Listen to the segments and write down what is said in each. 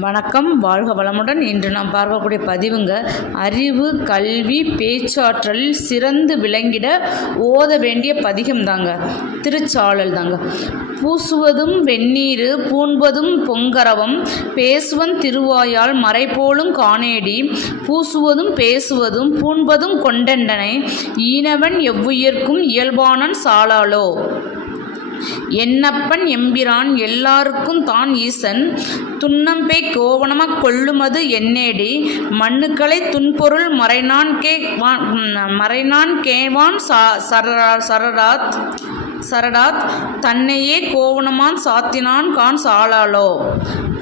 வணக்கம். வாழ்க வளமுடன். இன்று நாம் பார்க்கக்கூடிய பதிவுங்க அறிவு கல்வி பேச்சாற்றலில் சிறந்து விளங்கிட ஓத வேண்டிய பதிகம் தாங்க திருச்சாளல் தாங்க. பூசுவதும் வெந்நீர் பூண்பதும் பொங்கரவம் பேசுவன் திருவாயால் மறைபோலும் காணேடி பூசுவதும் பேசுவதும் பூண்பதும் கொண்டெண்டனை ஈனவன் எவ்வுயிர்க்கும் இயல்பானன் சாலாலோ. என்னப்பன் எம்பிரான் எல்லாருக்கும் தான் ஈசன். துன்னம்பே கோவணமாக கொள்ளுமது என்னேடி? மண்ணுக்களை துன்பொருள் மறைநான் கே வான் மறைநான் கேவான் சரரா சரராத். சரடாத் தன்னையே கோவணமான் சாத்தினான் கான் சாலாலோ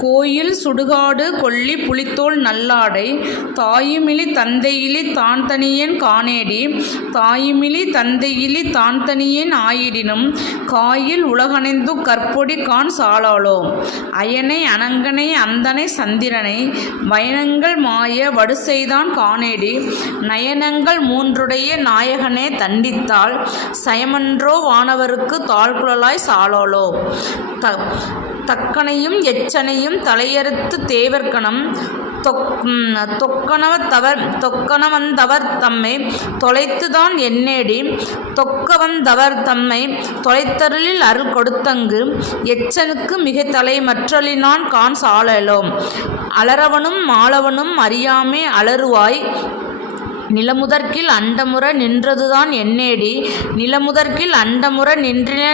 கோயில் சுடுகாடு கொல்லி புலித்தோல் நல்லாடை தாயுமிலி தந்தையிலி தான் தனியன் காணேடி தாயுமிலி தந்தையிலி தான் தனியன் ஆயிடினும் காயில் உலகணைந்து கற்பொடி கான் சாலாலோ அயனை அனங்கனை அந்தனை சந்திரனை வயனங்கள் மாய வடு செய்தான் காணேடி நயனங்கள் மூன்றுடைய நாயகனே தண்டித்தால் சயமன்றோ வானவருக்கு தாழ்குழலாய் சாலோலோ. த தக்கனையும் எச்சனையும் தலையறுத்து தேவர்க்கணம். தொக்கணவத்தவர் தொக்கணவந்தவர் தொக்கனவந்தவர் தம்மை தொலைத்துதான் என்னேடி. தொக்கவந்தவர் தம்மை தொலைத்தருளில் அருள் கொடுத்தங்கு எச்சனுக்கு மிக தலை மற்றலினான் கான் சாலலோம் அலறவனும் மாலவனும் அறியாமே அலறுவாய் நிலமுதற்கில் அண்டமுற நின்றதுதான் என்னேடி? நிலமுதற்கில் அண்டமுற நின்றின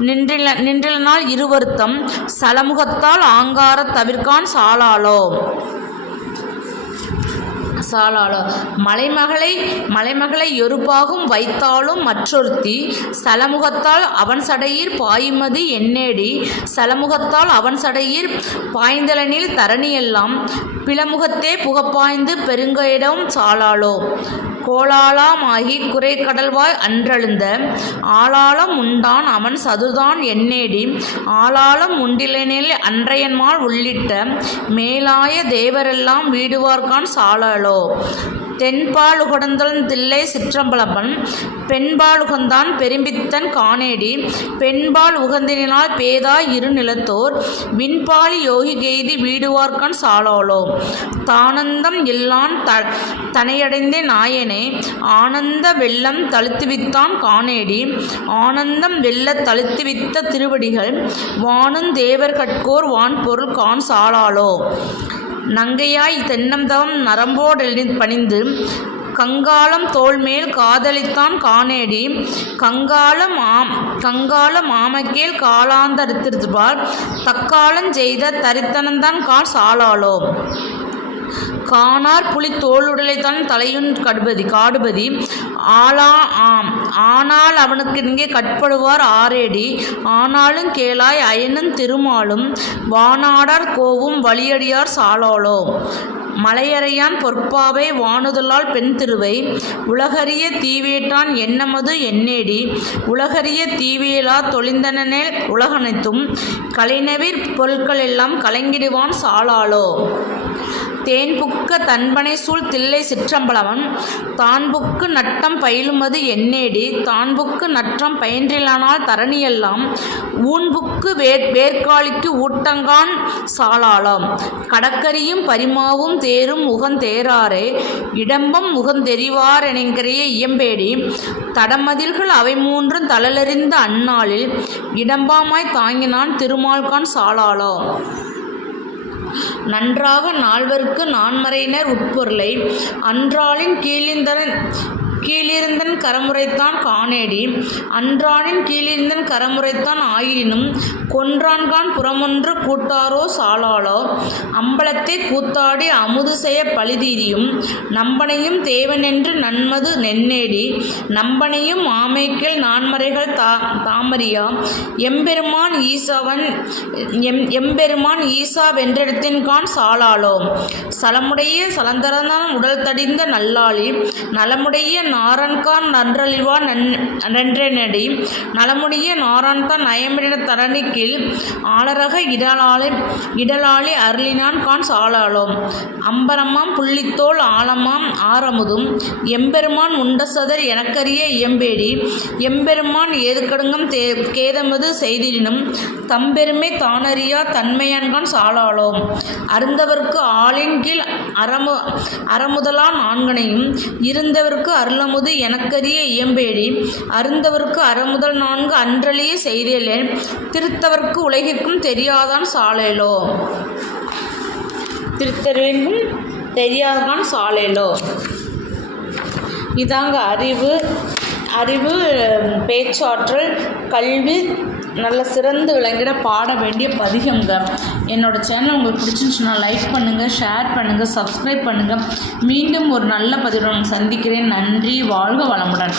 நின்றில நின்றிலனால் இருவருத்தம் சலமுகத்தால் ஆங்காரத் தவிர்க்கான் சாலாலோ சாலாலோ மலைமகளை மலைமகளை எருப்பாகும் வைத்தாலும் மற்றொருத்தி சலமுகத்தால் அவன் சடையீர் பாயுமதி என்னேடி? சலமுகத்தால் அவன் சடையீர் பாய்ந்தலனில் தரணியெல்லாம் பிளமுகத்தே புகப்பாய்ந்து பெருங்கயிடம் சாலாலோ கோலாலாமாகி குறைக்கடல்வாய் அன்றழுந்த ஆளாளம் உண்டான் அவன் சதுதான் என்னேடி ஆளாளம் உண்டிலனில் அன்றையன்மாள் உள்ளிட்ட மேலாய தேவரெல்லாம் வீடுவார்கான் சாலாலோ. தென்பாலுகடந்தன் தில்லை சிற்றம்பலப்பன் பெண்பால் உகந்தான் பெரும்பித்தன் காணேடி பெண்பால் உகந்தினால் பேதா இரு நிலத்தோர் விண்பாலி யோகி கெய்தி வீடுவார்கண் சாலோலோ. தானந்தம் இல்லான் த தனையடைந்தே நாயனே ஆனந்த வெள்ளம் தழுத்துவித்தான் காணேடி. ஆனந்தம் வெள்ள தழுத்துவித்த திருவடிகள் வானும் தேவர்கட்கோர் வான் பொருள் கான் சாலாலோ. நங்கையாய் தென்னந்தவம் நரம்போடெழி பணிந்து கங்காளம் தோல்மேல் காதலித்தான் காணேடி. கங்காளம் ஆம் கங்காளம் மாமக்கேல் காலாந்தரித்திருப்பார் தக்காலம் செய்த தரித்தனந்தான் கால் சாலாலோ. காணார் புலி தோளுடலைத்தான் தலையுன் கடுபதி காடுபதி. ஆளா ஆம். ஆனால் அவனுக்கு இங்கே கட்படுவார் ஆரேடி ஆனாலும் கேளாய் அயனும் திருமாலும் வானாடார் கோவும் வழியடியார் சாலாளோ. மலையறையான் பொற்பாவை வானுதலால் பெண் திருவை. உலகறிய தீவேட்டான் என்னமது என்னேடி. உலகறிய தீவியலா தொழிந்தனே உலகனைத்தும் கலைநவிர் பொருட்கள் எல்லாம் கலங்கிடுவான் சாலாலோ தேன்புக்க தன்பனை சூழ் தில்லை சிற்றம்பலவன் தான்புக்கு நட்டம் பயிலுமது என்னேடி? தான்புக்கு நற்றம் பயின்றிலானால் தரணியெல்லாம். ஊன்புக்கு வேர் வேர்க்காலிக்கு ஊட்டங்கான் சாலாலாம் கடற்கரியும் பரிமாவும் தேரும் முகந்தேராரே இடம்பம் முகந்தெறிவாரெனங்கிறைய இயம்பேடி. தடமதில்கள் அவை மூன்றும் தளலறிந்த அந்நாளில். இடம்பாமாய் தாங்கினான் திருமால்கான் சாலாலோ நன்றாக நால்வர்க்கு நான்மறையினர் உட்பொருளை. அன்றாளின் கீழிந்தன கீழிருந்தன் கரமுறைத்தான் காணேடி. அன்றானின் கீழிருந்தன் கரமுறைத்தான் ஆயினும் கொன்றான்கான் புறமொன்று கூட்டாரோ சாலாலோ அம்பலத்தை கூத்தாடி அமுது செய்ய பழிதீரியும் நம்பனையும் தேவனென்று நன்மது நென்னேடி. நம்பனையும் ஆமைக்கல் நான்மறைகள் தா தாமரியா எம்பெருமான் ஈசாவன் எம் எம்பெருமான் ஈசா வென்றெடுத்தின்கான் சாலாலோ சலமுடைய சலந்தரந்தான் உடல் தடிந்த நல்லாளி நலமுடைய நாரன்கான் நன்றழிவான் நன் நன்றெனடி. நலமுடைய நாரான்கான் நயமிட தரணிக்கில் ஆளரக இடலாளி இடலாளி அருளினான் கான் சாலாலோம் அம்பரமாம் புள்ளித்தோல் ஆலமாம் ஆரமுதும். எம்பெருமான் உண்டசதர் எனக்கரிய இயம்பேடி. எம்பெருமான் ஏதுக்கடுங்கம் தே கேதமது செய்திடினும் தம்பெருமை தானறியா தன்மையான்கான் சாலாலோம் அருந்தவர்க்கு ஆளின் கீழ் அறமு அறமுதலான் ஆண்கனையும் இருந்தவர்க்கு அருளமுது எனக்கரிய இயம்பேடி அருந்தவர்க்கு அறமுதல் நான்கு அன்றலியே செய்தேலே. திருத்தவர்க்கு உலகிற்கும் தெரியாதான் சாலேலோ. திருத்தருவிற்கும் தெரியாதான் சாலேலோ. இதாங்க அறிவு. அறிவு பேச்சாற்றல் கல்வி நல்ல சிறந்து விளங்கிட பாட வேண்டிய பதிகங்க. என்னோடய சேனல் உங்களுக்கு பிடிச்சிருந்துச்சுன்னா லைக் பண்ணுங்கள் ஷேர் பண்ணுங்கள் சப்ஸ்கிரைப் பண்ணுங்கள் மீண்டும் ஒரு நல்ல பதிவுடன் சந்திக்கிறேன். நன்றி வாழ்க வளமுடன்.